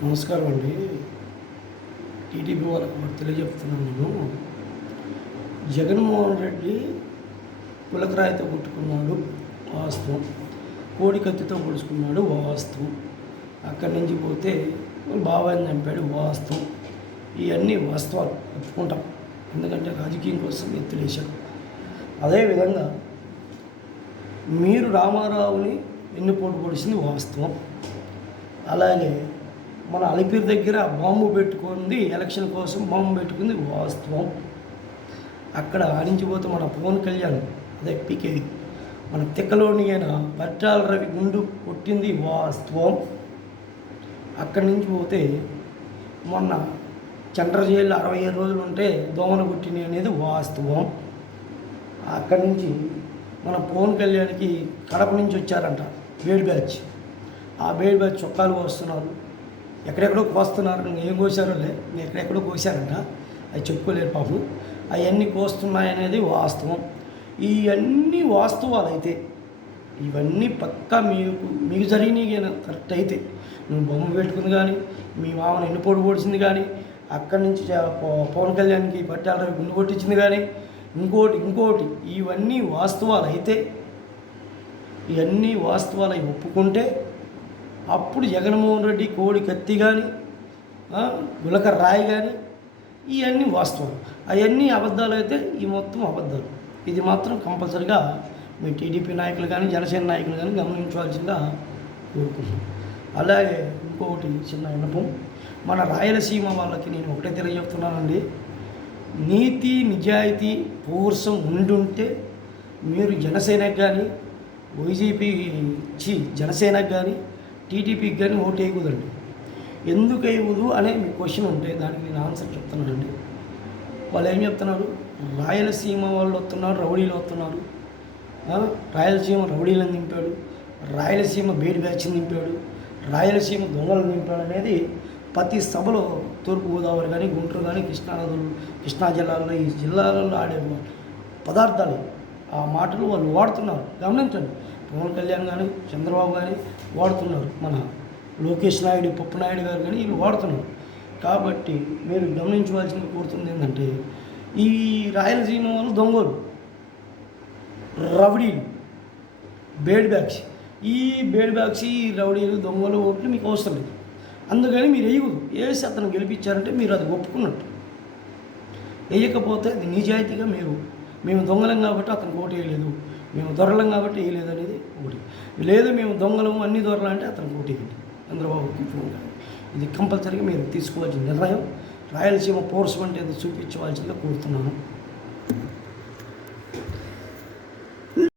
నమస్కారం అండి. టీడీపీ వాళ్ళకు ఒకటి తెలియజెప్తున్నాను నేను. జగన్మోహన్ రెడ్డి పులకరాయితో కొట్టుకున్నాడు వాస్తవం, కోడి కత్తితో పొడుచుకున్నాడు వాస్తవం, అక్కడి నుంచి పోతే బాబాయిని చంపాడు వాస్తవం. ఇవన్నీ వాస్తవాలు ఒప్పుకుంటాం, ఎందుకంటే రాజకీయం కోసం ఎత్తులేశాడు. అదేవిధంగా మీరు రామారావుని వెన్నుపోటు పొడిచింది వాస్తవం. అలాగే మన అలిపిరి దగ్గర బాంబు పెట్టుకుంది, ఎలక్షన్ కోసం బాంబు పెట్టుకుంది వాస్తవం. అక్కడ ఆడించిపోతే మన పవన్ కళ్యాణ్ అదే పీకే మన తిక్కలోని అయిన పట్టాల రవి గుండు కొట్టింది వాస్తవం. అక్కడి నుంచి పోతే మొన్న చండ్ర జైల్లో 67 రోజులు ఉంటే దోమలు కొట్టినవి అనేది వాస్తవం. అక్కడి నుంచి మన పవన్ కళ్యాణ్కి కడప నుంచి వచ్చారంట బేడ్ బ్యాచ్. ఆ బేడ్ బ్యాచ్ చొక్కాలు కోస్తున్నారు, ఎక్కడెక్కడో కోస్తున్నారు. ఏం కోసారో ఎక్కడెక్కడో కోసారంట, అవి చెప్పుకోలేరు పాపం. అవన్నీ కోస్తున్నాయనేది వాస్తవం. ఇవన్నీ వాస్తవాలు అయితే, ఇవన్నీ పక్కా మీకు జరిగినాయి కరెక్ట్ అయితే, నువ్వు బొమ్మ పెట్టుకుంది కానీ, మీ మామని ఎన్నుపోటు పొడిచింది కానీ, అక్కడి నుంచి పవన్ కళ్యాణ్కి పట్టాల గుండు కొట్టించింది కానీ, ఇంకోటి ఇవన్నీ వాస్తవాలు అయితే, ఇవన్నీ వాస్తవాలు అవి ఒప్పుకుంటే అప్పుడు జగన్మోహన్ రెడ్డి కోడి కత్తి కానీ గులక రాయి కానీ ఇవన్నీ వాస్తవం. అవన్నీ అబద్ధాలు అయితే ఈ మొత్తం అబద్ధాలు. ఇది మాత్రం కంపల్సరిగా మీ టీడీపీ నాయకులు కానీ జనసేన నాయకులు కానీ గమనించవలసిందిగా కోరుకుంటున్నాం. అలాగే ఇంకొకటి చిన్న విన్నపం, మన రాయలసీమ వాళ్ళకి నేను ఒకటే తెలియజెప్తున్నానండి. నీతి నిజాయితీ పౌరుషం ఉండుంటే మీరు జనసేనకు కానీ జనసేనకు కానీ టీడీపీకి కానీ ఓటు వేయకూడదండి. ఎందుకు వేయకూడదు అనే మీ క్వశ్చన్ ఉంటే దానికి నేను ఆన్సర్ చెప్తున్నానండి. వాళ్ళు ఏం చెప్తున్నారు, రాయలసీమ వాళ్ళు వస్తున్నారు, రౌడీలు వస్తున్నారు, రాయలసీమ రౌడీలను నింపాడు, రాయలసీమ బేడి బ్యాచ్ని నింపాడు, రాయలసీమ దొంగలను నింపాడు అనేది ప్రతి సభలో తూర్పుగోదావరి కానీ గుంటూరు కానీ కృష్ణా జిల్లాలో ఈ జిల్లాలలో ఆడే పదార్థాలు ఆ మాటలు వాళ్ళు వాడుతున్నారు. గమనించండి, పవన్ కళ్యాణ్ కానీ చంద్రబాబు కానీ వాడుతున్నారు, మన లోకేష్ నాయుడు పప్పు నాయుడు గారు కానీ వీళ్ళు వాడుతున్నారు. కాబట్టి మీరు గమనించవలసింది కోరుతుంది ఏంటంటే, ఈ రాయలసీమ వాళ్ళు దొంగలు, రౌడీలు, బేడ్ బ్యాగ్స్, ఈ బేడ్ బ్యాగ్స్ ఈ రౌడీలు దొంగలు ఓట్లు మీకు అవసరం లేదు. అందుకని మీరు వేయకూడదు. వేసి అతను గెలిపించారంటే మీరు అది ఒప్పుకున్నట్టు. వేయకపోతే అది నిజాయితీగా మేము దొంగలం కాబట్టి అతనికి ఓటు వేయలేదు, మేము దొరలం కాబట్టి వేయలేదు అనేది ఒకటి. లేదు మేము దొంగలము అన్ని దొరలు అంటే అతనికి ఓటు వేయండి చంద్రబాబుకి ఫోన్ కానీ. ఇది కంపల్సరీగా మీరు తీసుకోవాల్సిన నిర్ణయం. రాయలసీమ పౌరుషం అంటే చూపించవలసిందిగా కోరుతున్నాను.